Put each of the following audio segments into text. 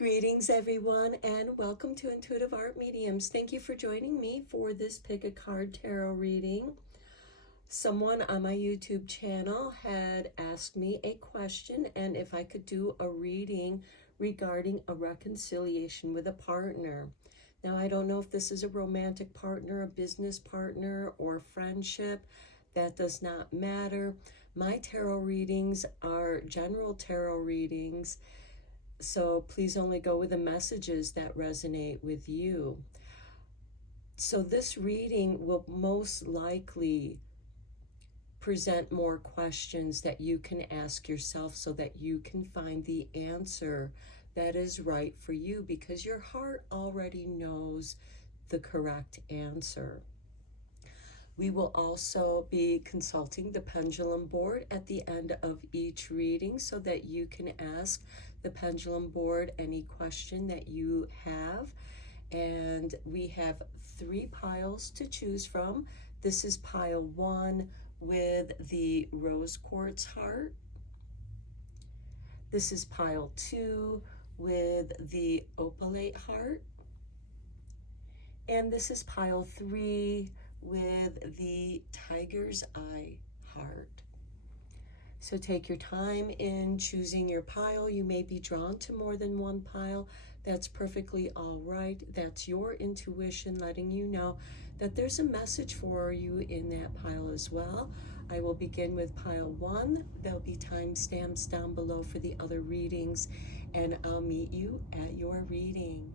Greetings, everyone, and welcome to Intuitive Art Mediums. Thank you for joining me for this Pick a Card Tarot reading. Someone on my YouTube channel had asked me a question and if I could do a reading regarding a reconciliation with a partner. Now, I don't know if this is a romantic partner, a business partner, or friendship. That does not matter. My tarot readings are general tarot readings, so please only go with the messages that resonate with you. So this reading will most likely present more questions that you can ask yourself so that you can find the answer that is right for you, because your heart already knows the correct answer. We will also be consulting the pendulum board at the end of each reading so that you can ask the pendulum board any question that you have. And we have 3 piles to choose from. This is pile 1 with the rose quartz heart. This is pile 2 with the opalite heart. And this is pile 3 with the tiger's eye heart. So take your time in choosing your pile. You may be drawn to more than one pile. That's perfectly all right. That's your intuition letting you know that there's a message for you in that pile as well. I will begin with pile 1. There'll be timestamps down below for the other readings, and I'll meet you at your reading.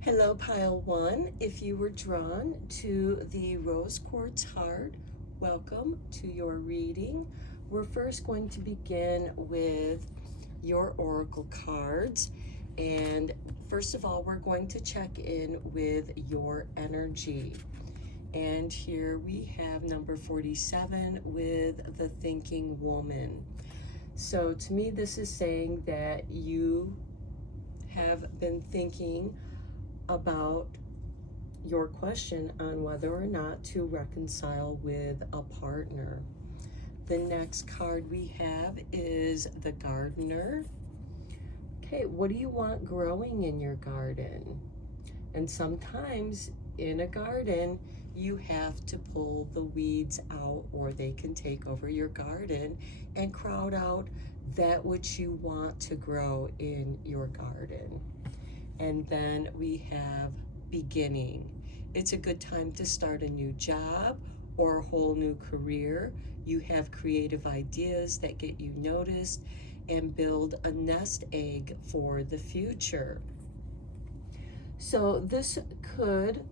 Hello, pile 1. If you were drawn to the rose quartz heart, welcome to your reading. We're first going to begin with your oracle cards. And first of all, we're going to check in with your energy. And here we have number 47 with the thinking woman. So to me, this is saying that you have been thinking about your question on whether or not to reconcile with a partner. The next card we have is the gardener. Okay, what do you want growing in your garden? And sometimes in a garden, you have to pull the weeds out, or they can take over your garden and crowd out that which you want to grow in your garden. And then we have beginning. It's a good time to start a new job or a whole new career. You have creative ideas that get you noticed and build a nest egg for the future. So this could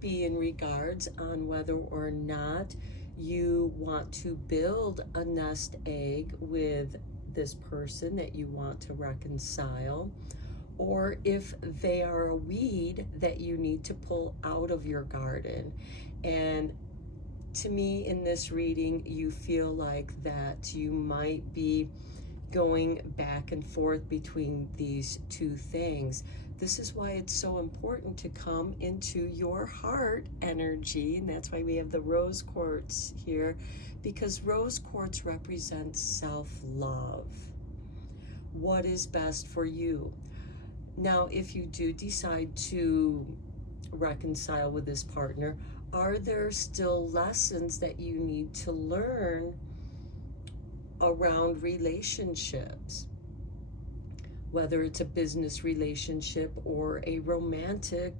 be in regards on whether or not you want to build a nest egg with this person that you want to reconcile, or if they are a weed that you need to pull out of your garden. And to me, in this reading, you feel like that you might be going back and forth between these two things. This is why it's so important to come into your heart energy, and that's why we have the rose quartz here, because rose quartz represents self-love. What is best for you? Now, if you do decide to reconcile with this partner, are there still lessons that you need to learn around relationships? Whether it's a business relationship or a romantic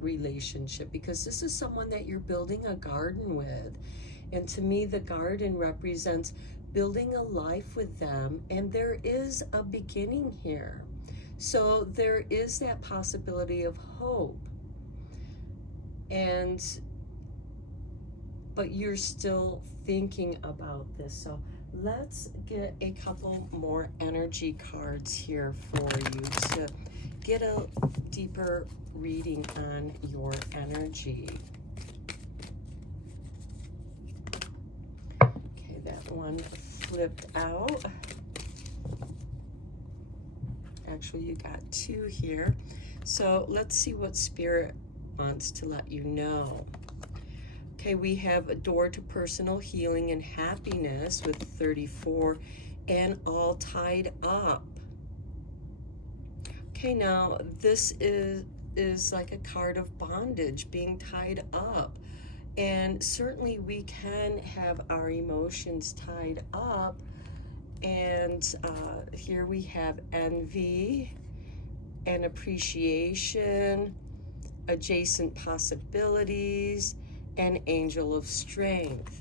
relationship, because this is someone that you're building a garden with. And to me, the garden represents building a life with them, and there is a beginning here. So there is that possibility of hope. But you're still thinking about this. So let's get a couple more energy cards here for you to get a deeper reading on your energy. Okay, that one flipped out. Actually, you got 2 here. So let's see what Spirit wants to let you know. Okay, we have a door to personal healing and happiness with 34 and all tied up. Okay, now this is like a card of bondage, being tied up. And certainly we can have our emotions tied up. And here we have envy and appreciation, adjacent possibilities, and angel of strength.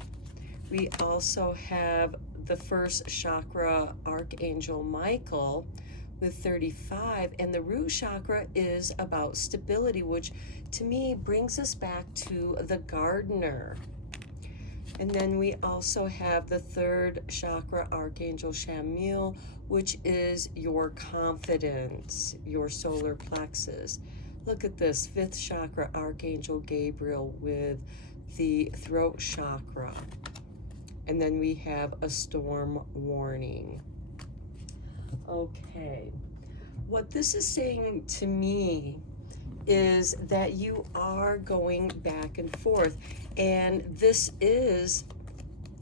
We also have the first chakra, Archangel Michael, with 35, and the root chakra is about stability, which to me brings us back to the gardener. And then we also have the third chakra, Archangel Chamuel, which is your confidence, your solar plexus. Look at this, fifth chakra, Archangel Gabriel with the throat chakra. And then we have a storm warning. Okay, what this is saying to me is that you are going back and forth, and this is,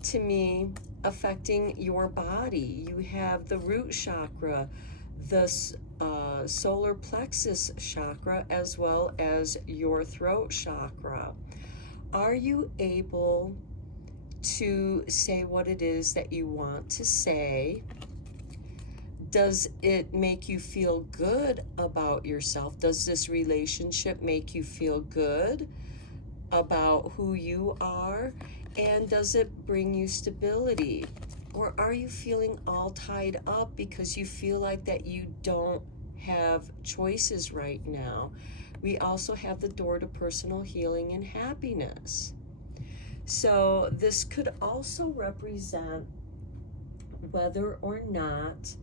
to me, affecting your body. You have the root chakra, the solar plexus chakra, as well as your throat chakra. Are you able to say what it is that you want to say? Does it make you feel good about yourself? Does this relationship make you feel good about who you are? And does it bring you stability? Or are you feeling all tied up because you feel like that you don't have choices right now? We also have the door to personal healing and happiness. So this could also represent whether or not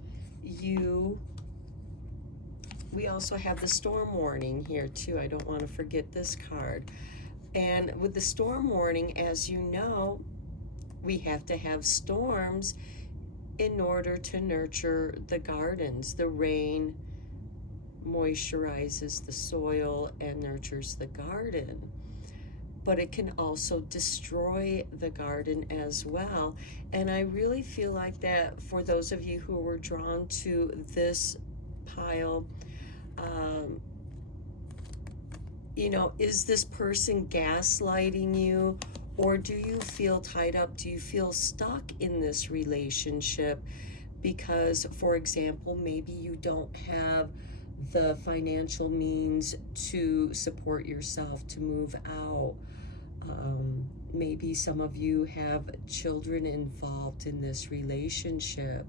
we also have the storm warning here too. I don't want to forget this card. And with the storm warning, as you know, we have to have storms in order to nurture the gardens. The rain moisturizes the soil and nurtures the garden, but it can also destroy the garden as well. And I really feel like that for those of you who were drawn to this pile, is this person gaslighting you, or do you feel tied up? Do you feel stuck in this relationship because, for example, maybe you don't have the financial means to support yourself, to move out? Maybe some of you have children involved in this relationship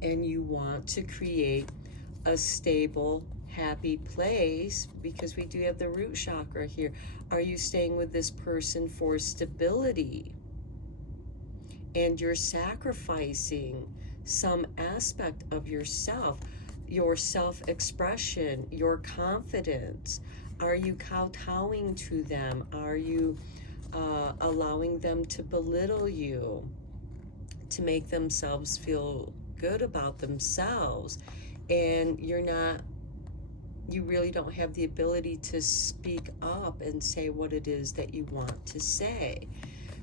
and you want to create a stable, happy place, because we do have the root chakra here. Are you staying with this person for stability? And you're sacrificing some aspect of yourself, your self-expression, your confidence. Are you kowtowing to them? Are you allowing them to belittle you, to make themselves feel good about themselves? And you really don't have the ability to speak up and say what it is that you want to say.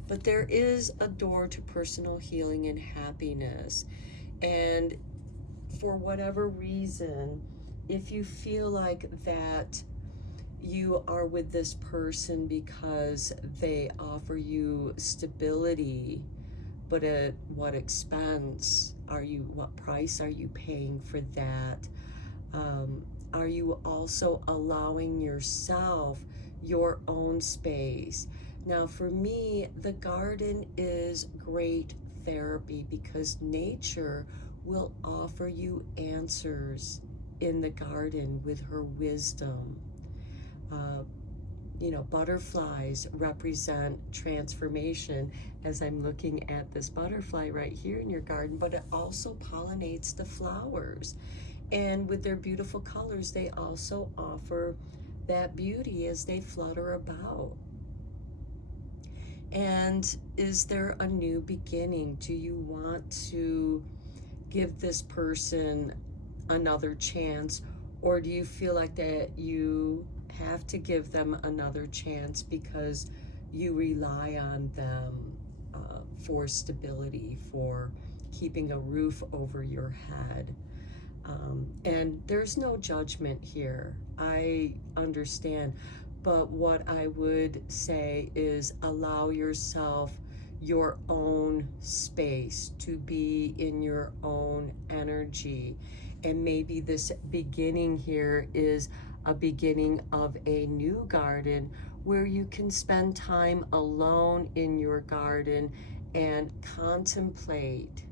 But there is a door to personal healing and happiness. And for whatever reason, if you feel like that you are with this person because they offer you stability, but at what expense? What price are you paying for that? Are you also allowing yourself your own space? Now, for me, the garden is great therapy because nature will offer you answers in the garden with her wisdom. Butterflies represent transformation, as I'm looking at this butterfly right here in your garden, but it also pollinates the flowers. And with their beautiful colors, they also offer that beauty as they flutter about. And is there a new beginning? Do you want to give this person another chance, or do you feel like that you have to give them another chance because you rely on them for stability, for keeping a roof over your head? And there's no judgment here. I understand. But what I would say is allow yourself your own space to be in your own energy. And maybe this beginning here is a beginning of a new garden where you can spend time alone in your garden and contemplate.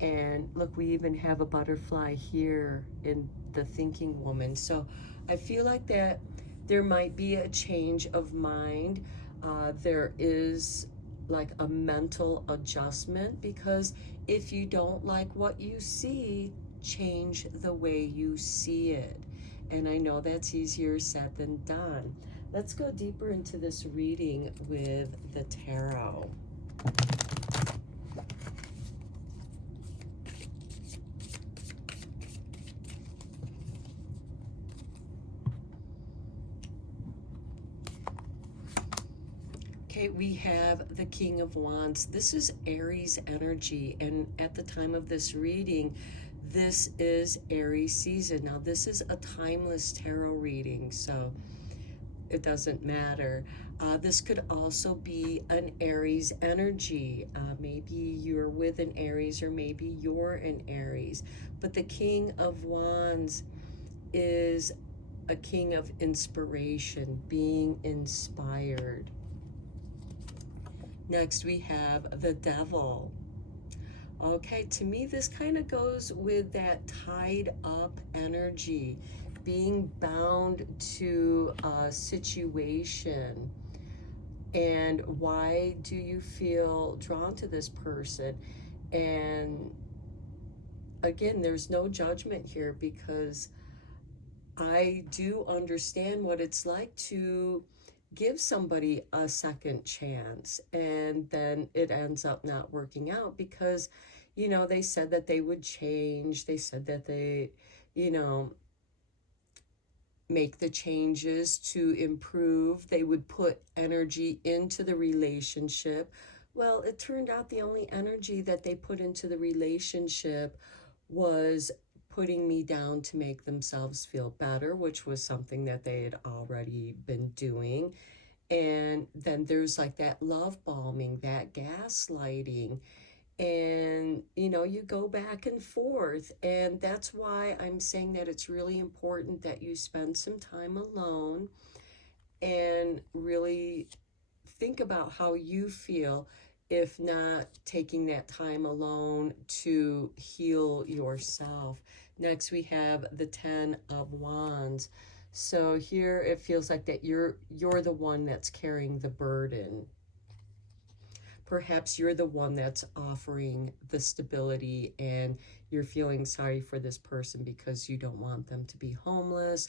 And look, we even have a butterfly here in the thinking woman. So I feel like that there might be a change of mind. There is like a mental adjustment, because if you don't like what you see, change the way you see it. And I know that's easier said than done. Let's go deeper into this reading with the tarot. Okay, we have the King of Wands. This is Aries energy, and at the time of this reading, this is Aries season. Now, this is a timeless tarot reading, so it doesn't matter. This could also be an Aries energy. Maybe you're with an Aries, or maybe you're an Aries. But the King of Wands is a king of inspiration, being inspired. Next, we have the Devil. Okay, to me, this kind of goes with that tied up energy, being bound to a situation. And why do you feel drawn to this person? And again, there's no judgment here, because I do understand what it's like to give somebody a second chance and then it ends up not working out, because they said that they would change, they said that they make the changes to improve, they would put energy into the relationship. Well, it turned out the only energy that they put into the relationship was putting me down to make themselves feel better, which was something that they had already been doing. And then there's like that love bombing, that gaslighting, and you go back and forth. And that's why I'm saying that it's really important that you spend some time alone and really think about how you feel, if not taking that time alone to heal yourself. Next, we have the Ten of Wands. So here it feels like that you're the one that's carrying the burden. Perhaps you're the one that's offering the stability, and you're feeling sorry for this person because you don't want them to be homeless,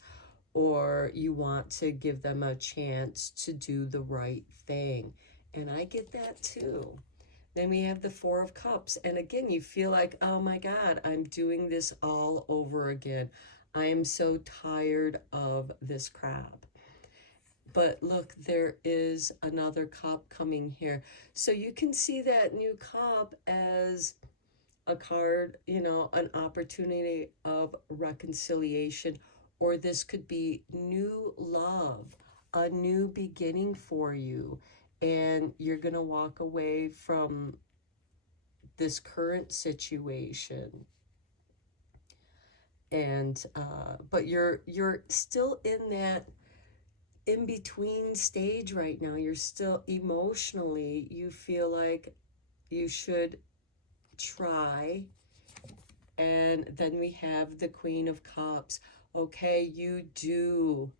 or you want to give them a chance to do the right thing. And I get that too. Then we have the Four of Cups. And again, you feel like, oh my God, I'm doing this all over again. I am so tired of this crap. But look, there is another cup coming here. So you can see that new cup as a card, an opportunity of reconciliation, or this could be new love, a new beginning for you. And you're going to walk away from this current situation. And but you're still in that in between stage right now. You're still emotionally, you feel like you should try. And then we have the Queen of Cups. Okay, you do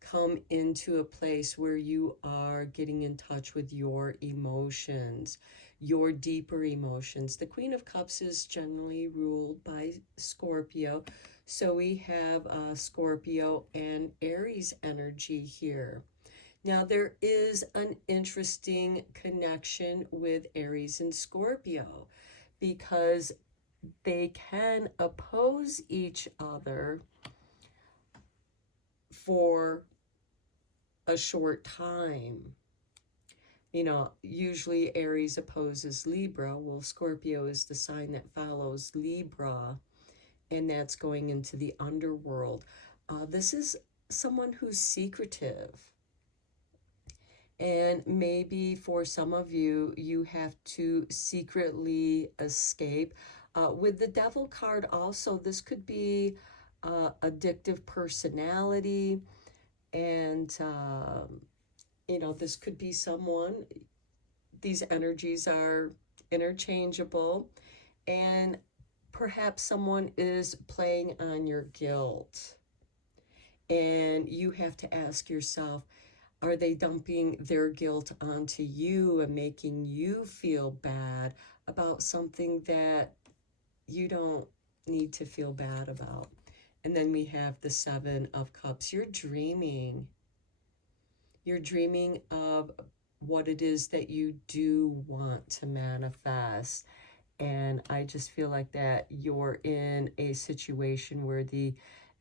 come into a place where you are getting in touch with your emotions, your deeper emotions. The Queen of Cups is generally ruled by Scorpio. So we have Scorpio and Aries energy here. Now, there is an interesting connection with Aries and Scorpio, because they can oppose each other for a short time. Usually Aries opposes Libra. Well, Scorpio is the sign that follows Libra. and that's going into the underworld. This is someone who's secretive. And maybe for some of you, you have to secretly escape. With the Devil card also, this could be addictive personality. And, this could be someone, these energies are interchangeable. And perhaps someone is playing on your guilt. And you have to ask yourself, are they dumping their guilt onto you and making you feel bad about something that you don't need to feel bad about? And then we have the Seven of Cups. You're dreaming. You're dreaming of what it is that you do want to manifest. And I just feel like that you're in a situation where the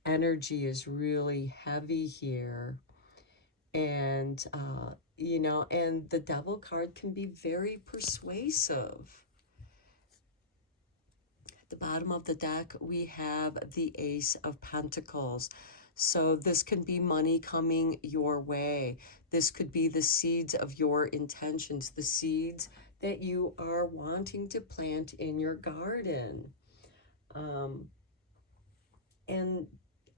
energy is really heavy here. And, and the Devil card can be very persuasive. At the bottom of the deck, we have the Ace of Pentacles. So this can be money coming your way. This could be the seeds of your intentions, the seeds that you are wanting to plant in your garden. And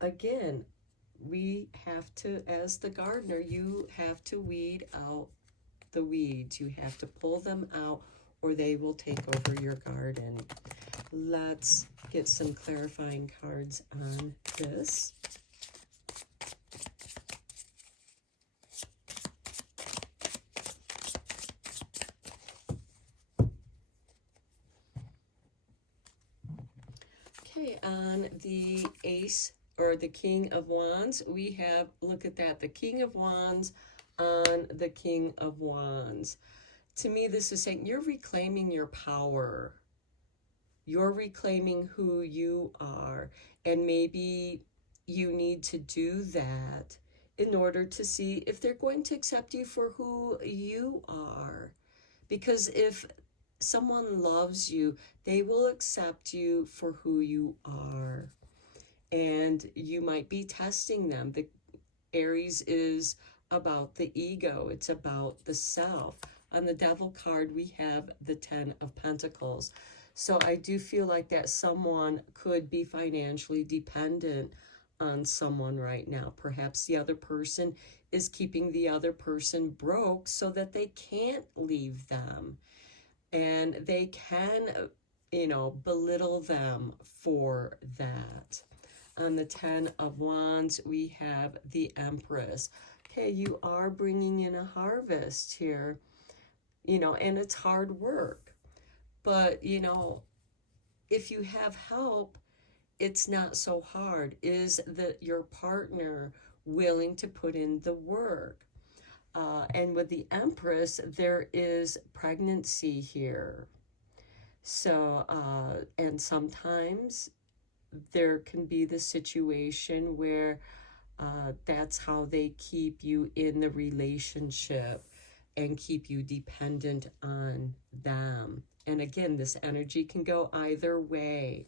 again, we have to, as the gardener, you have to weed out the weeds. You have to pull them out or they will take over your garden. Let's get some clarifying cards on this. Okay, on the Ace or the King of Wands, we have, look at that, the King of Wands on the King of Wands. To me, this is saying you're reclaiming your power. You're reclaiming who you are. And maybe you need to do that in order to see if they're going to accept you for who you are. Because if someone loves you, they will accept you for who you are. And you might be testing them. The Aries is about the ego. It's about the self. On the Devil card, we have the Ten of Pentacles. So I do feel like that someone could be financially dependent on someone right now. Perhaps the other person is keeping the other person broke so that they can't leave them. And they can, belittle them for that. On the Ten of Wands, we have the Empress. Okay, you are bringing in a harvest here, and it's hard work. But, if you have help, it's not so hard. Is that your partner willing to put in the work? And with the Empress, there is pregnancy here. So, and sometimes there can be the situation where that's how they keep you in the relationship and keep you dependent on them. And again, this energy can go either way.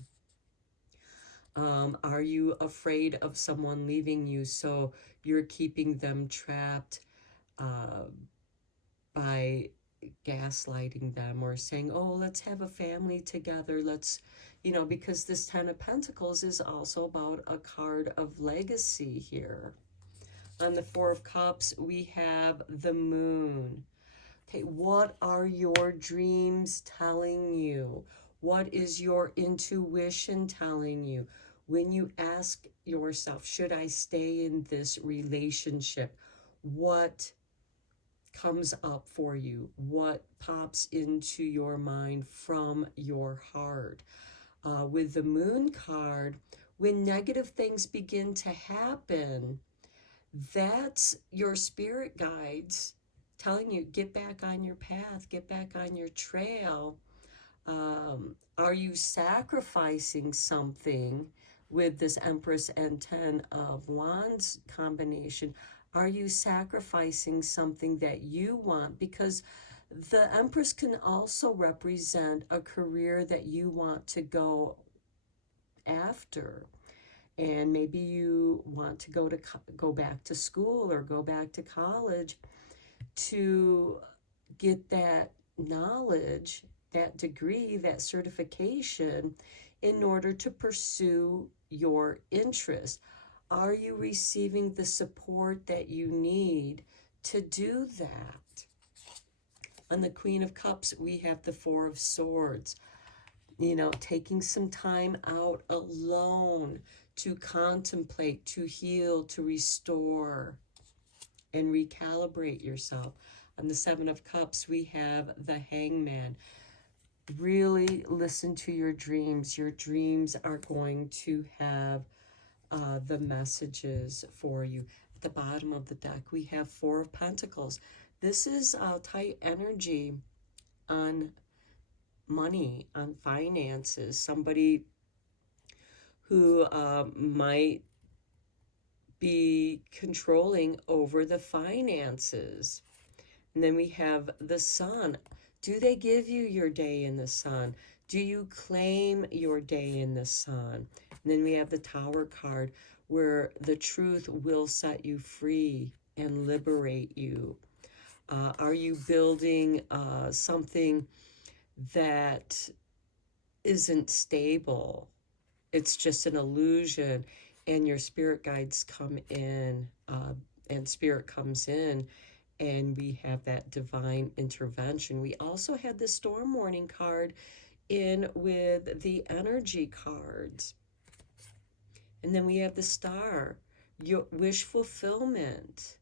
Are you afraid of someone leaving you, so you're keeping them trapped by gaslighting them or saying, oh, let's have a family together, let's, because this Ten of Pentacles is also about a card of legacy here. On the Four of Cups, we have the Moon. Okay, what are your dreams telling you? What is your intuition telling you? When you ask yourself, should I stay in this relationship? What comes up for you? What pops into your mind from your heart? With the Moon card, when negative things begin to happen, that's your spirit guides telling you, get back on your path, get back on your trail. Are you sacrificing something with this Empress and Ten of Wands combination? Are you sacrificing something that you want? Because the Empress can also represent a career that you want to go after. And maybe you want to go back to school or go back to college to get that knowledge, that degree, that certification in order to pursue your interest. Are you receiving the support that you need to do that? On the Queen of Cups, we have the Four of Swords. You know, taking some time out alone to contemplate, to heal, to restore, and recalibrate yourself. On the Seven of Cups, we have the Hangman. Really listen to your dreams. Your dreams are going to have the messages for you. At the bottom of the deck, we have Four of Pentacles. This is tight energy on money, on finances. Somebody who might be controlling over the finances. And then we have the Sun. Do they give you your day in the sun? Do you claim your day in the sun? And then we have the Tower card, where the truth will set you free and liberate you. Are you building something that isn't stable? It's just an illusion, and your spirit guides come in, and spirit comes in, and we have that divine intervention. We also had the Storm Warning card in with the energy cards. And then we have the Star, your wish fulfillment.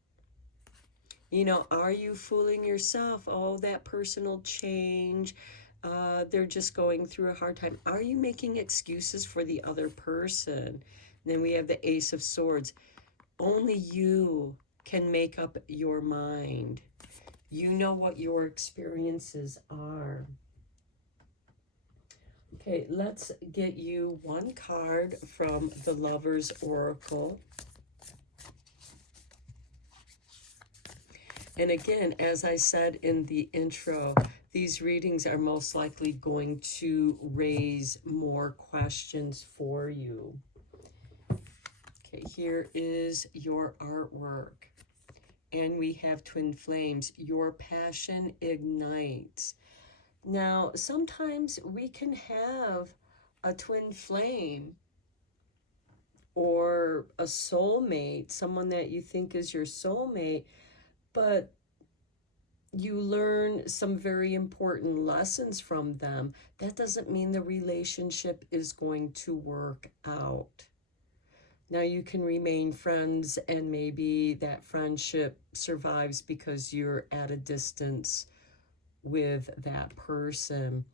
You know, are you fooling yourself? Oh, that person will change. They're just going through a hard time. Are you making excuses for the other person? And then we have the Ace of Swords. Only you can make up your mind. You know what your experiences are. Okay, let's get you one card from the Lover's Oracle. And again, as I said in the intro, these readings are most likely going to raise more questions for you. Okay, here is your artwork. And we have Twin Flames. Your passion ignites. Now, sometimes we can have a twin flame or a soulmate, someone that you think is your soulmate, but you learn some very important lessons from them. That doesn't mean the relationship is going to work out. Now, you can remain friends, and maybe that friendship survives because you're at a distance with that person.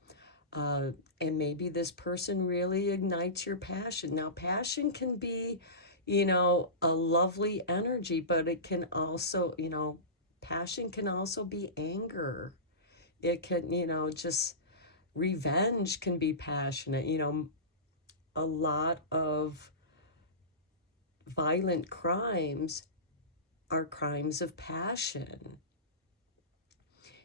And maybe this person really ignites your passion. Now, passion can be, you know, a lovely energy, but it can also, you know, passion can also be anger. It can, you know, just revenge can be passionate. You know, a lot of violent crimes are crimes of passion.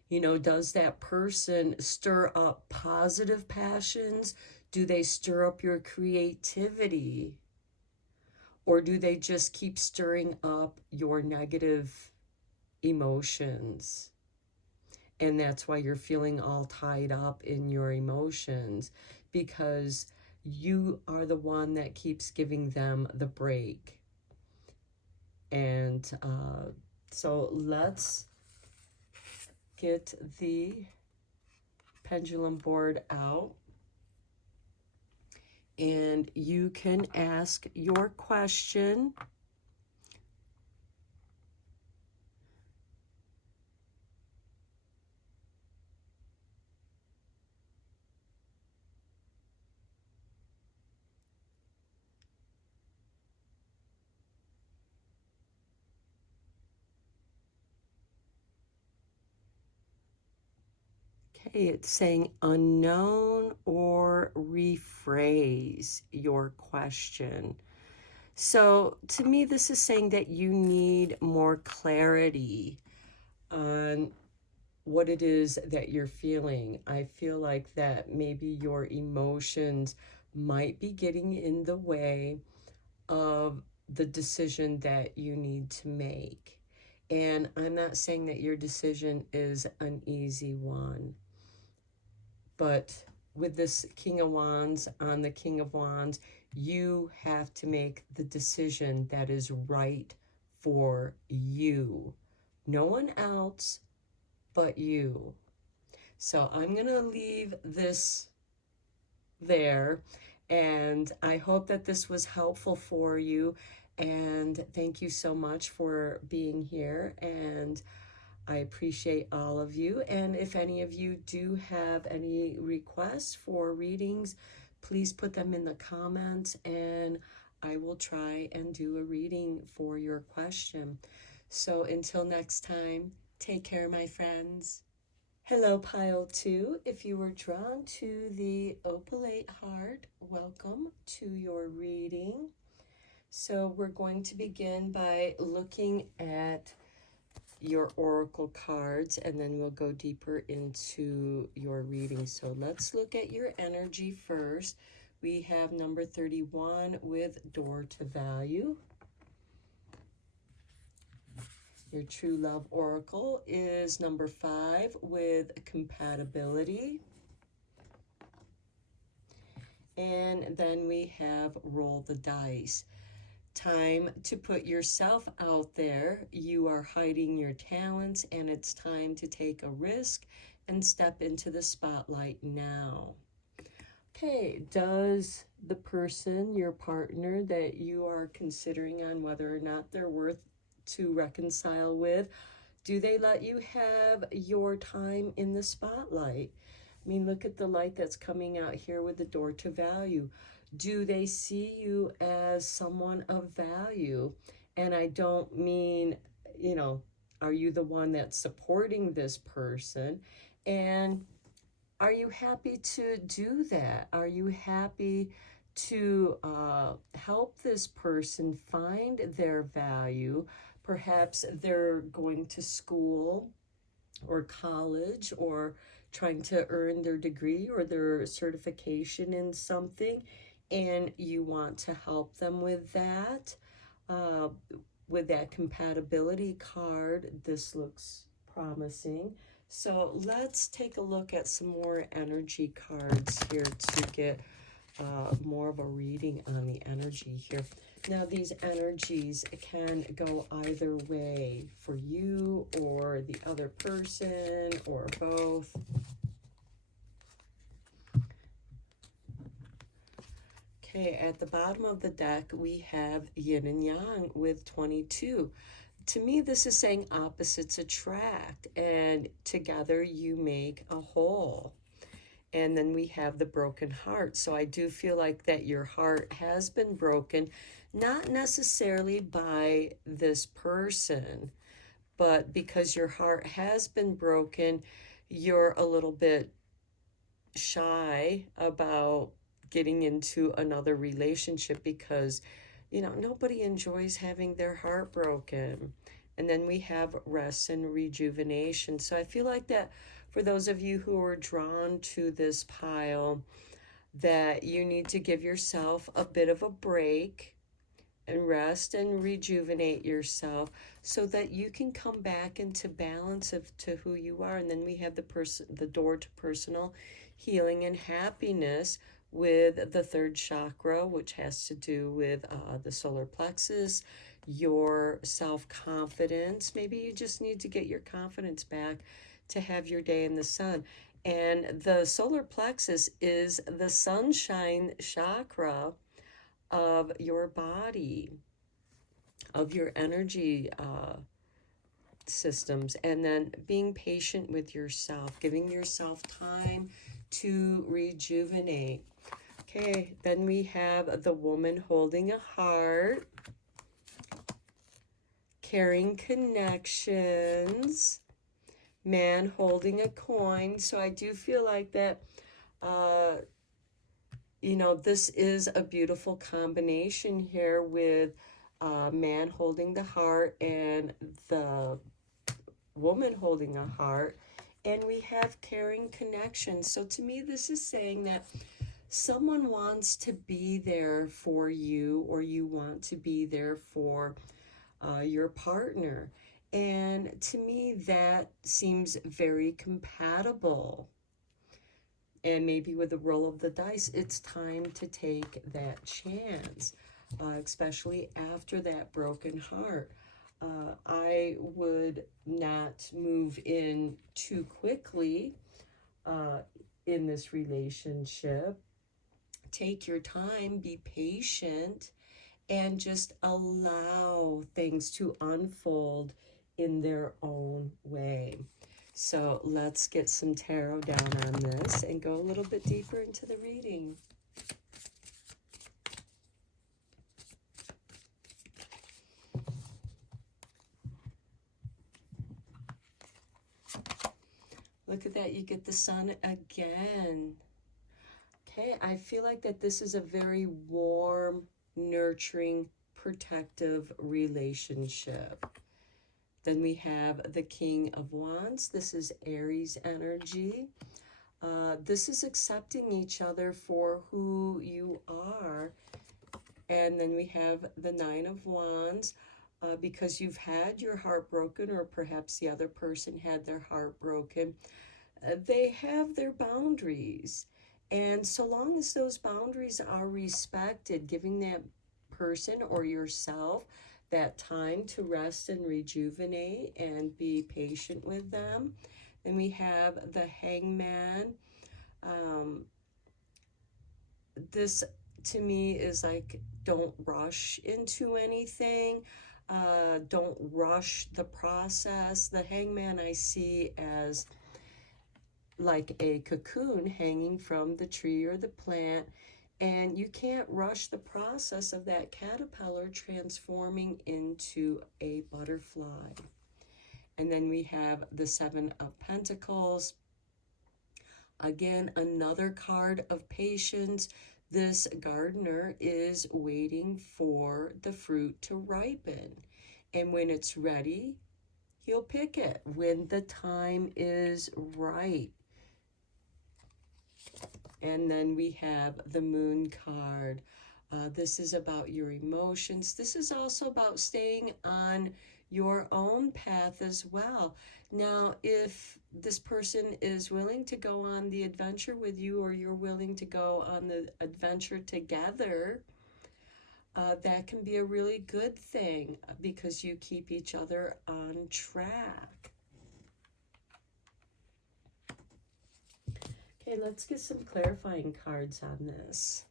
You know, does that person stir up positive passions? Do they stir up your creativity? Or do they just keep stirring up your negative emotions? And that's why you're feeling all tied up in your emotions, because you are the one that keeps giving them the break. And so let's get the pendulum board out, and you can ask your question. Okay, it's saying unknown or rephrase your question. So to me, this is saying that you need more clarity on what it is that you're feeling. I feel like that maybe your emotions might be getting in the way of the decision that you need to make. And I'm not saying that your decision is an easy one, but with this King of Wands on the King of Wands, you have to make the decision that is right for you. No one else but you. So I'm going to leave this there, and I hope that this was helpful for you. And thank you so much for being here, and I appreciate all of you. And if any of you do have any requests for readings, please put them in the comments, and I will try and do a reading for your question. So until next time, take care, my friends. Hello, Pile 2. If you were drawn to the Opalite Heart, welcome to your reading. So we're going to begin by looking at your oracle cards, and then we'll go deeper into your reading. So let's look at your energy first. We have number 31 with Door to Value. Your true love oracle is number 5 with Compatibility. And then we have Roll the Dice. Time to put yourself out there. You are hiding your talents, and it's time to take a risk and step into the spotlight now. Okay, does the person, your partner that you are considering on whether or not they're worth to reconcile with, do they let you have your time in the spotlight? I mean, look at the light that's coming out here with the Door to Value. Do they see you as someone of value? And I don't mean, are you the one that's supporting this person? And are you happy to do that? Are you happy to help this person find their value? Perhaps they're going to school or college or trying to earn their degree or their certification in something, and you want to help them with that. With that compatibility card, this looks promising. So let's take a look at some more energy cards here to get more of a reading on the energy here. Now, these energies can go either way for you or the other person or both. Okay, at the bottom of the deck, we have Yin and Yang with 22. To me, this is saying opposites attract, and together you make a whole. And then we have the broken heart. So I do feel like that your heart has been broken, not necessarily by this person, but because your heart has been broken, you're a little bit shy about getting into another relationship because, nobody enjoys having their heart broken. And then we have rest and rejuvenation. So I feel like that for those of you who are drawn to this pile, that you need to give yourself a bit of a break and rest and rejuvenate yourself so that you can come back into balance to who you are. And then we have the door to personal healing and happiness with the third chakra, which has to do with the solar plexus, your self-confidence. Maybe you just need to get your confidence back to have your day in the sun. And the solar plexus is the sunshine chakra of your body, of your energy systems. And then being patient with yourself, giving yourself time to rejuvenate. Okay, then we have the woman holding a heart, caring connections, man holding a coin. So I do feel like that, this is a beautiful combination here with man holding the heart and the woman holding a heart. And we have caring connections. So to me, this is saying that someone wants to be there for you, or you want to be there for your partner. And to me, that seems very compatible. And maybe with the roll of the dice, it's time to take that chance, especially after that broken heart. I would not move in too quickly in this relationship. Take your time, be patient, and just allow things to unfold in their own way. So let's get some tarot down on this and go a little bit deeper into the reading. Look at that, you get the Sun again. Okay, I feel like that this is a very warm, nurturing, protective relationship. Then we have the King of Wands. This is Aries energy. This is accepting each other for who you are. And then we have the Nine of Wands. Because you've had your heart broken, or perhaps the other person had their heart broken, they have their boundaries. And so long as those boundaries are respected, giving that person or yourself that time to rest and rejuvenate and be patient with them. Then we have the Hangman. This to me is like, don't rush into anything. Don't rush the process. The Hangman I see as like a cocoon hanging from the tree or the plant, and you can't rush the process of that caterpillar transforming into a butterfly. And then we have the Seven of Pentacles. Again, another card of patience. This gardener is waiting for the fruit to ripen. And when it's ready, he'll pick it when the time is right. And then we have the Moon card. This is about your emotions. This is also about staying on your own path as well. Now, if this person is willing to go on the adventure with you, or you're willing to go on the adventure together, that can be a really good thing because you keep each other on track. Okay, let's get some clarifying cards on this.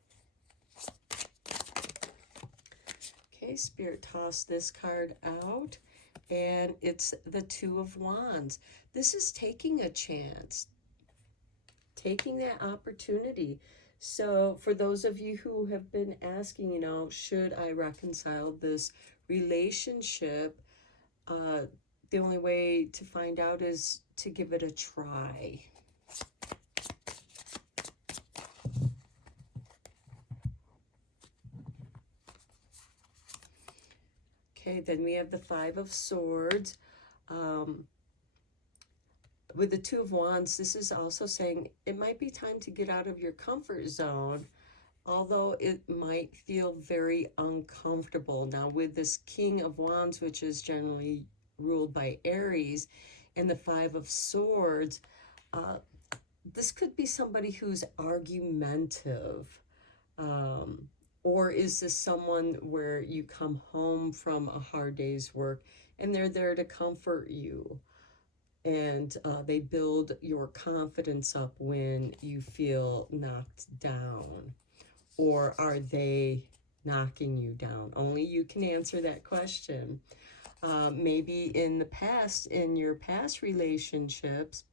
Okay, Spirit tossed this card out, and it's the Two of Wands. This is taking a chance, taking that opportunity. So for those of you who have been asking, you know, should I reconcile this relationship? The only way to find out is to give it a try. Okay, then we have the Five of Swords. With the Two of Wands, this is also saying it might be time to get out of your comfort zone, although it might feel very uncomfortable. Now, with this King of Wands, which is generally ruled by Aries, and the Five of Swords, this could be somebody who's argumentative. Or is this someone where you come home from a hard day's work and they're there to comfort you, and they build your confidence up when you feel knocked down? Or are they knocking you down? Only you can answer that question. Maybe in the past, in your past relationships,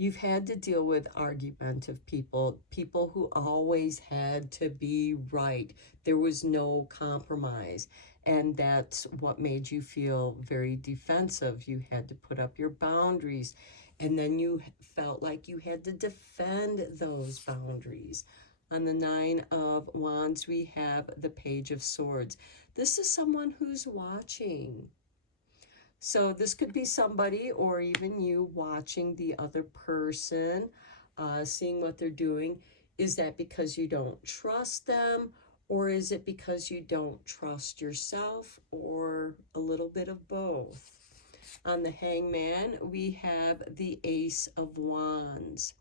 you've had to deal with argumentative people, people who always had to be right. There was no compromise. And that's what made you feel very defensive. You had to put up your boundaries. And then you felt like you had to defend those boundaries. On the Nine of Wands, we have the Page of Swords. This is someone who's watching. So this could be somebody, or even you, watching the other person, seeing what they're doing. Is that because you don't trust them? Or is it because you don't trust yourself? Or a little bit of both? On the Hangman, we have the Ace of Wands.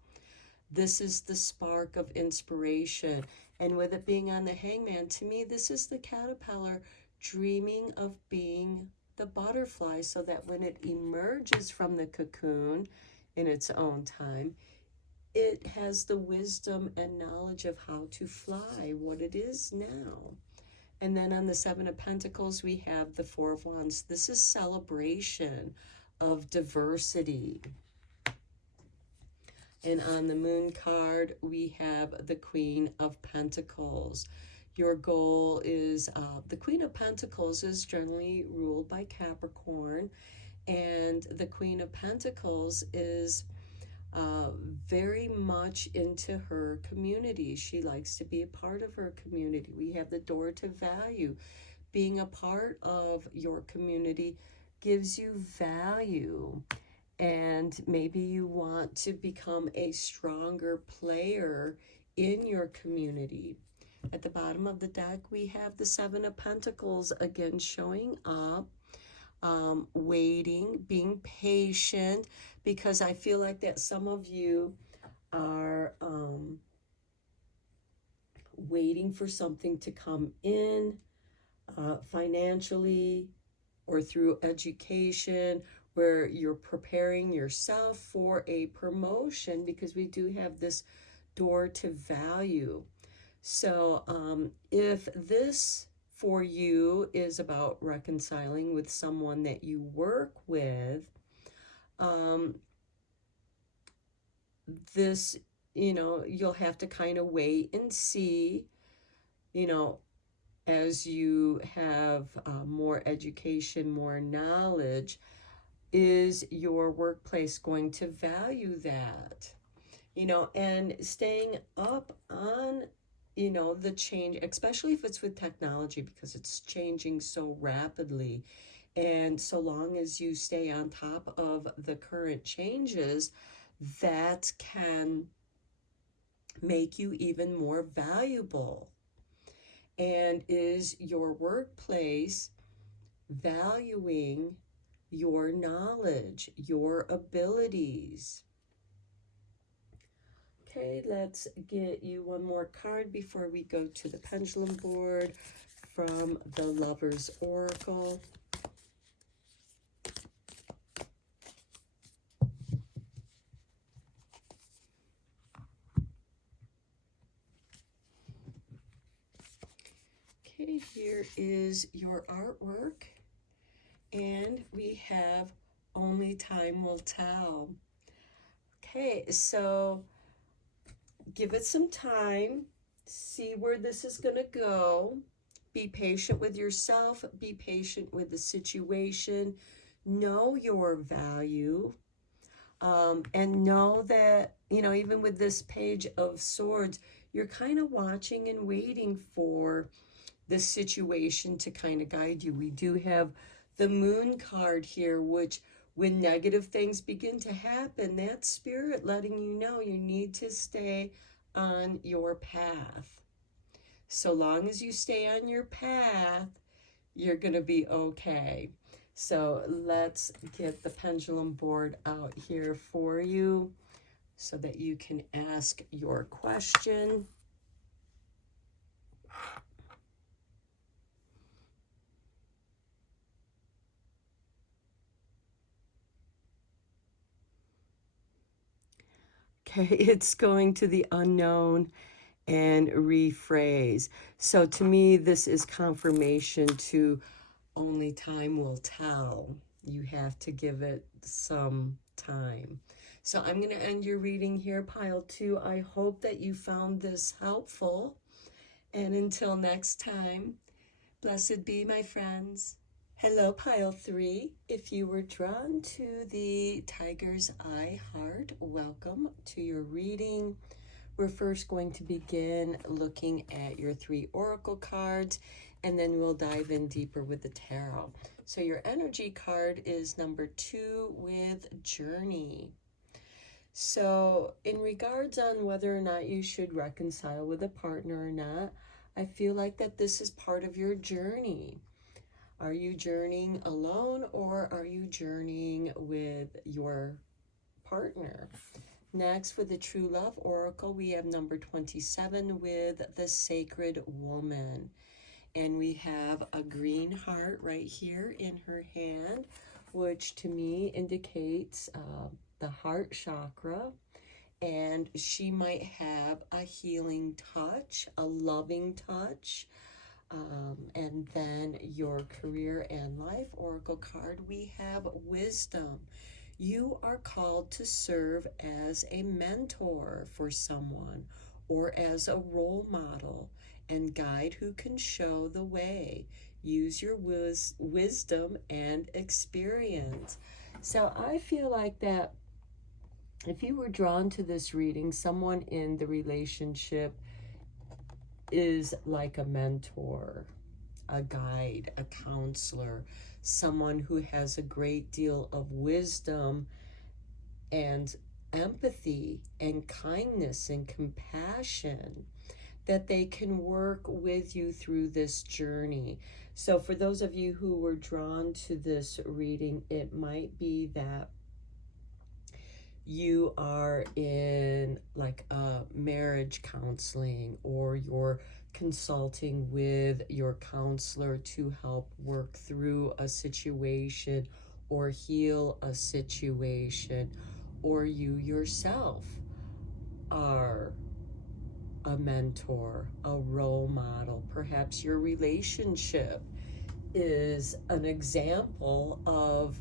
This is the spark of inspiration. And with it being on the Hangman, to me, this is the caterpillar dreaming of being the butterfly, so that when it emerges from the cocoon in its own time, it has the wisdom and knowledge of how to fly, what it is now. And then on the Seven of Pentacles, we have the Four of Wands. This is celebration of diversity. And on the Moon card, we have the Queen of Pentacles. Your goal is, the Queen of Pentacles is generally ruled by Capricorn. And the Queen of Pentacles is very much into her community. She likes to be a part of her community. We have the door to value. Being a part of your community gives you value. And maybe you want to become a stronger player in your community. At the bottom of the deck, we have the Seven of Pentacles again showing up. Waiting, being patient, because I feel like that some of you are waiting for something to come in financially or through education, where you're preparing yourself for a promotion, because we do have this door to value. So if this for you is about reconciling with someone that you work with, this, you'll have to kind of wait and see, as you have more education, more knowledge, is your workplace going to value that? And staying up on the change, especially if it's with technology, because it's changing so rapidly. And so long as you stay on top of the current changes, that can make you even more valuable. And is your workplace valuing your knowledge, your abilities? Okay, let's get you one more card before we go to the pendulum board from the Lover's Oracle. Okay, here is your artwork, and we have Only Time Will Tell. Okay, so give it some time, see where this is going to go. Be patient with yourself, be patient with the situation, know your value, and know that, even with this Page of Swords, you're kind of watching and waiting for the situation to kind of guide you. We do have the Moon card here, which when negative things begin to happen, that's Spirit letting you know you need to stay on your path. So long as you stay on your path, you're going to be okay. So let's get the pendulum board out here for you so that you can ask your question. Okay, it's going to the unknown and rephrase. So to me, this is confirmation to only time will tell. You have to give it some time. So I'm going to end your reading here, pile 2. I hope that you found this helpful. And until next time, blessed be, my friends. Hello, pile 3. If you were drawn to the Tiger's Eye heart, welcome to your reading. We're first going to begin looking at your 3 oracle cards, and then we'll dive in deeper with the tarot. So your energy card is number 2 with Journey. So in regards on whether or not you should reconcile with a partner or not, I feel like that this is part of your journey. Are you journeying alone, or are you journeying with your partner? Next, with the True Love Oracle, we have number 27 with the Sacred Woman. And we have a green heart right here in her hand, which to me indicates the heart chakra. And she might have a healing touch, a loving touch. And then your career and life oracle card, we have wisdom. You are called to serve as a mentor for someone or as a role model and guide who can show the way. Use your wisdom and experience. So I feel like that if you were drawn to this reading, someone in the relationship is like a mentor, a guide, a counselor, someone who has a great deal of wisdom and empathy and kindness and compassion, that they can work with you through this journey. So for those of you who were drawn to this reading, it might be that you are in like a marriage counseling, or you're consulting with your counselor to help work through a situation or heal a situation, or you yourself are a mentor, a role model. Perhaps your relationship is an example of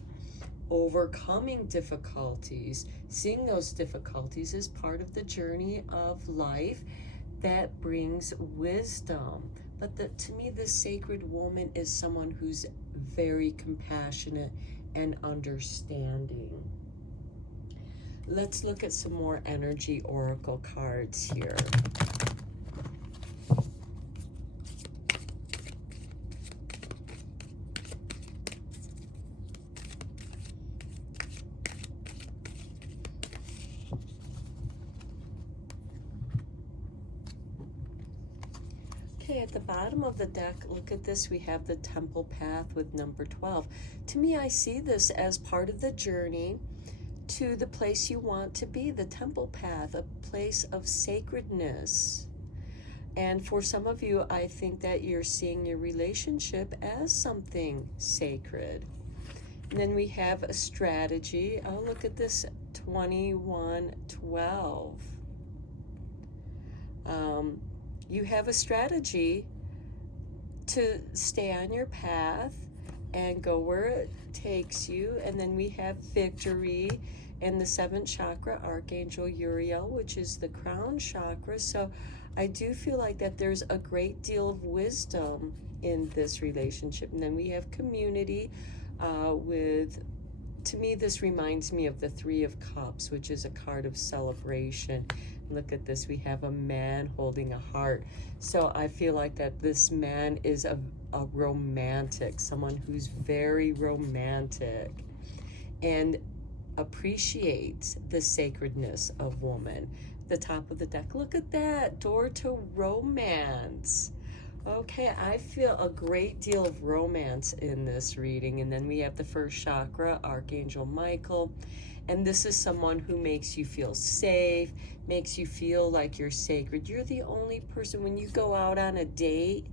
overcoming difficulties, seeing those difficulties as part of the journey of life that brings wisdom. But to me, the Sacred Woman is someone who's very compassionate and understanding. Let's look at some more energy oracle cards here. Okay, at the bottom of the deck, look at this. We have the Temple Path with number 12. To me, I see this as part of the journey to the place you want to be, the Temple Path, a place of sacredness. And for some of you, I think that you're seeing your relationship as something sacred. And then we have a strategy. Oh, look at this, 2112. You have a strategy to stay on your path and go where it takes you. And then we have victory and the 7th chakra, Archangel Uriel, which is the crown chakra. So I do feel like that there's a great deal of wisdom in this relationship. And then we have community to me, this reminds me of the 3 of Cups, which is a card of celebration. Look at this, we have a man holding a heart. So I feel like that this man is a romantic, someone who's very romantic and appreciates the sacredness of woman. The top of the deck, look at that, door to romance. Okay, I feel a great deal of romance in this reading. And then we have the 1st chakra, Archangel Michael. And this is someone who makes you feel safe, makes you feel like you're sacred. You're the only person, when you go out on a date,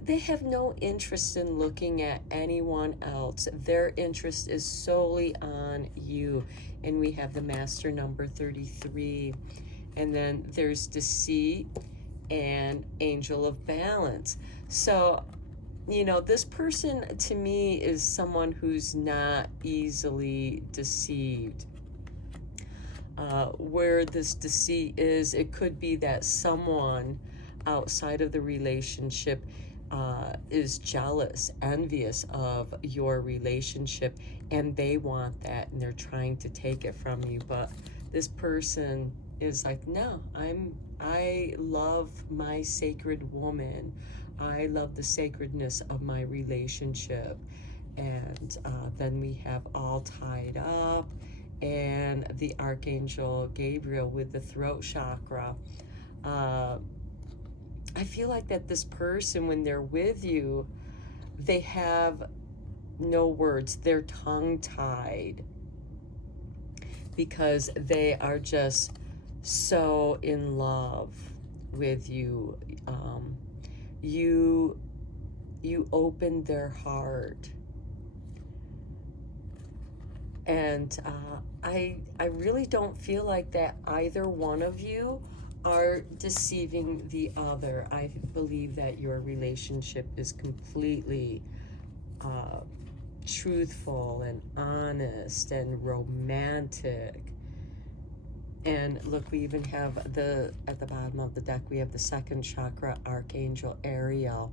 they have no interest in looking at anyone else. Their interest is solely on you. And we have the Master number 33. And then there's Deceit and Angel of Balance. So, you know, this person to me is someone who's not easily deceived. Where this deceit is, it could be that someone outside of the relationship is jealous, envious of your relationship, and they want that, and they're trying to take it from you. But this person is like, no, I love my sacred woman. I love the sacredness of my relationship. And then we have All Tied Up and the Archangel Gabriel with the throat chakra. I feel like that this person, when they're with you, they have no words. They're tongue-tied because they are just so in love with you. You opened their heart. And I really don't feel like that either one of you are deceiving the other. I believe that your relationship is completely truthful and honest and romantic. And look, we even have at the bottom of the deck, we have the second chakra, Archangel Ariel.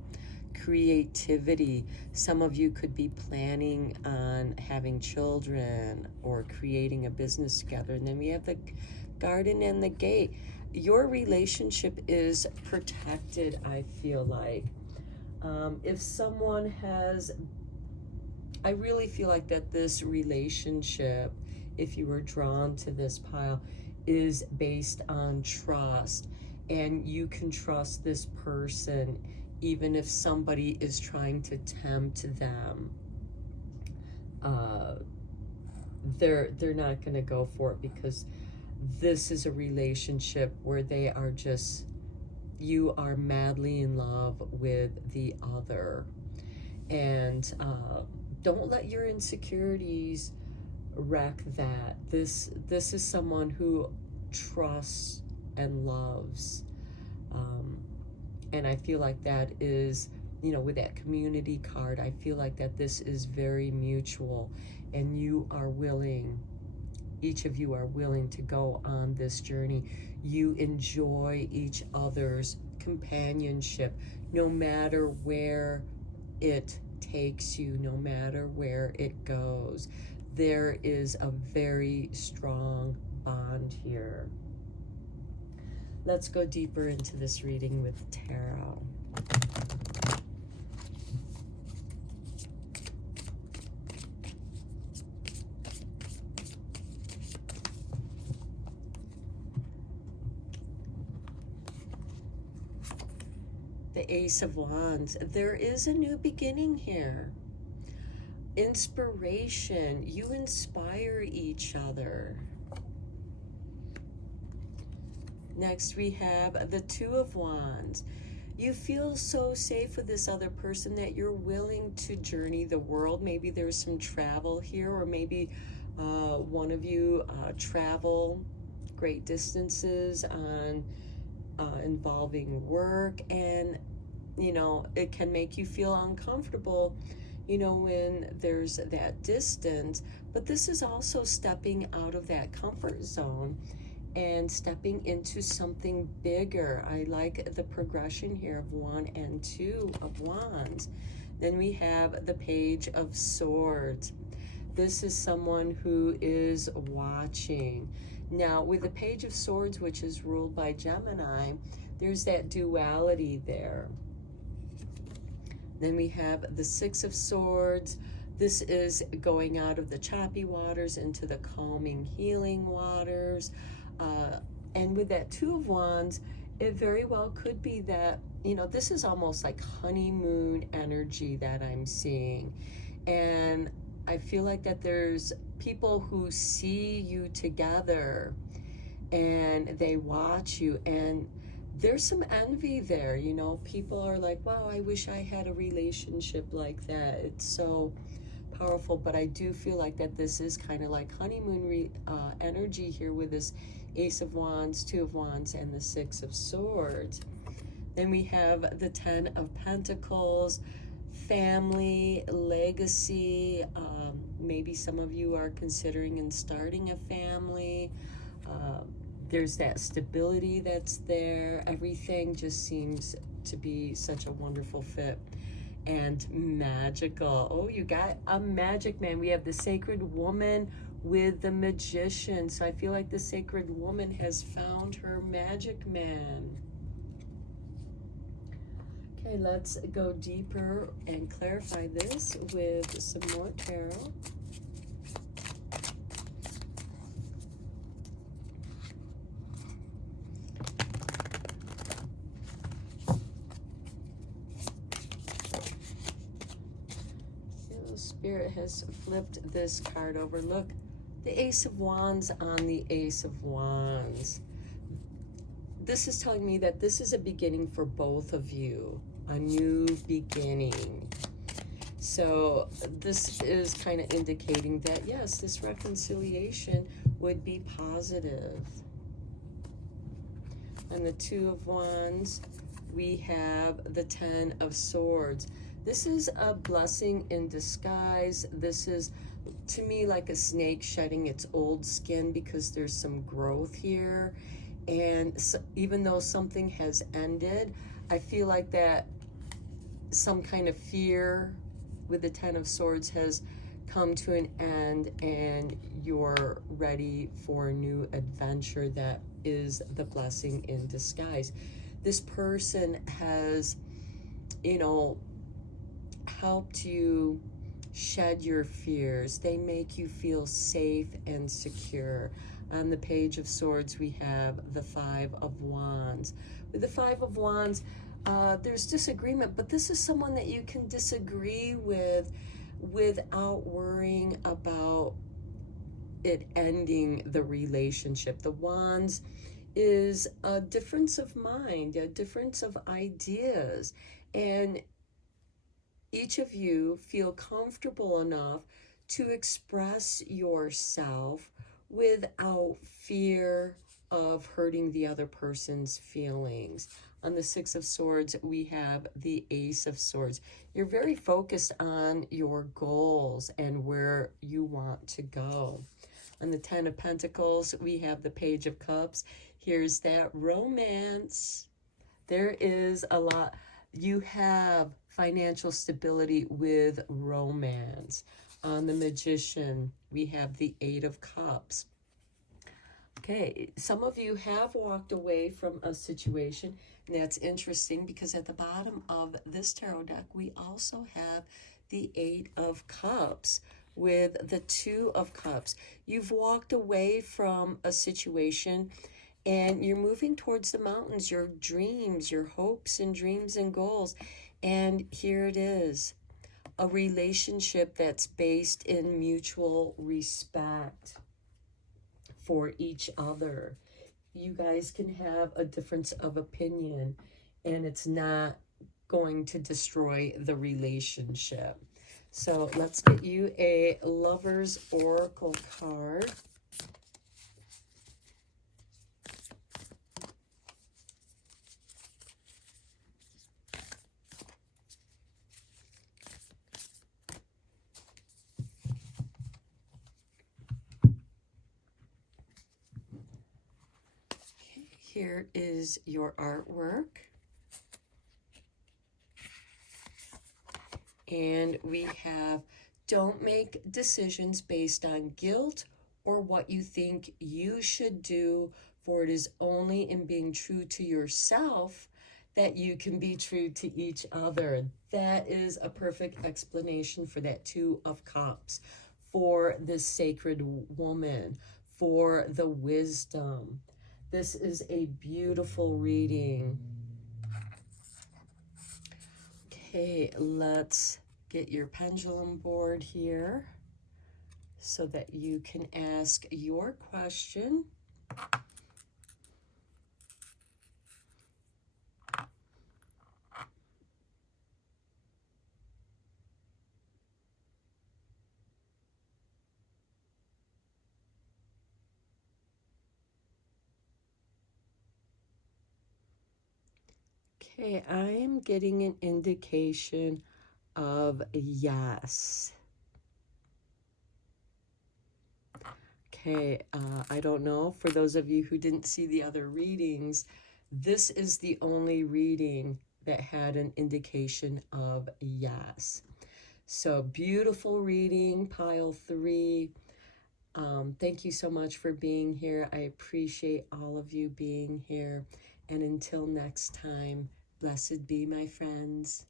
Creativity. Some of you could be planning on having children or creating a business together. And then we have the garden and the gate. Your relationship is protected, I feel like. If someone has, I really feel like that this relationship, if you were drawn to this pile, is based on trust. And you can trust this person even if somebody is trying to tempt them. They're not going to go for it, because this is a relationship where they are just, you are madly in love with the other. And don't let your insecurities wreck that. This is someone who trusts and loves. And I feel like that is, you know, with that community card, I feel like that this is very mutual, and you are willing, each of you are willing to go on this journey. You enjoy each other's companionship, no matter where it takes you, no matter where it goes. There is a very strong bond here. Let's go deeper into this reading with tarot. The Ace of Wands. There is a new beginning here. Inspiration. You inspire each other. Next, we have the Two of Wands. You feel so safe with this other person that you're willing to journey the world. Maybe there's some travel here, or maybe one of you travel great distances on involving work, and you know, it can make you feel uncomfortable, you know, when there's that distance. But this is also stepping out of that comfort zone and stepping into something bigger. I like the progression here of 1 and 2 of Wands. Then we have the Page of Swords. This is someone who is watching. Now, with the Page of Swords, which is ruled by Gemini, there's that duality there. Then we have the Six of Swords. This is going out of the choppy waters into the calming, healing waters. And with that Two of Wands, it very well could be that, you know, this is almost like honeymoon energy that I'm seeing. And I feel like that there's people who see you together and they watch you, and there's some envy there. You know, people are like, wow, I wish I had a relationship like that. It's so powerful. But I do feel like that this is kind of like honeymoon energy here with this Ace of Wands, Two of Wands, and the Six of Swords. Then we have the Ten of Pentacles, family, legacy. Maybe some of you are considering and starting a family. There's that stability that's there. Everything just seems to be such a wonderful fit. And magical. Oh, you got a magic man. We have the Sacred Woman with the Magician. So I feel like the Sacred Woman has found her magic man. Okay, let's go deeper and clarify this with some more tarot. Spirit has flipped this card over. Look, the Ace of Wands on the Ace of Wands. This is telling me that this is a beginning for both of you, a new beginning. So this is kind of indicating that, yes, this reconciliation would be positive. And the Two of Wands, we have the Ten of Swords. This is a blessing in disguise. This is, to me, like a snake shedding its old skin, because there's some growth here. And so, even though something has ended, I feel like that some kind of fear with the Ten of Swords has come to an end, and you're ready for a new adventure that is the blessing in disguise. This person has, you know, helped you shed your fears. They make you feel safe and secure. On the Page of Swords, we have the Five of Wands. With the Five of Wands, there's disagreement, but this is someone that you can disagree with without worrying about it ending the relationship. The Wands is a difference of mind, a difference of ideas, and each of you feel comfortable enough to express yourself without fear of hurting the other person's feelings. On the Six of Swords, we have the Ace of Swords. You're very focused on your goals and where you want to go. On the Ten of Pentacles, we have the Page of Cups. Here's that romance. There is a lot. You have financial stability with romance. On the Magician, we have the Eight of Cups. Okay, some of you have walked away from a situation, and that's interesting because at the bottom of this tarot deck, we also have the Eight of Cups with the Two of Cups. You've walked away from a situation and you're moving towards the mountains, your dreams, your hopes and dreams and goals. And here it is, a relationship that's based in mutual respect for each other. You guys can have a difference of opinion, and it's not going to destroy the relationship. So let's get you a Lover's Oracle card. Here is your artwork. And we have, don't make decisions based on guilt or what you think you should do, for it is only in being true to yourself that you can be true to each other. That is a perfect explanation for that Two of Cups, for this sacred woman, for the wisdom. This is a beautiful reading. Okay, let's get your pendulum board here so that you can ask your question. Okay, I am getting an indication of yes. Okay, I don't know. For those of you who didn't see the other readings, this is the only reading that had an indication of yes. So beautiful reading, pile 3. Thank you so much for being here. I appreciate all of you being here. And until next time, blessed be, my friends.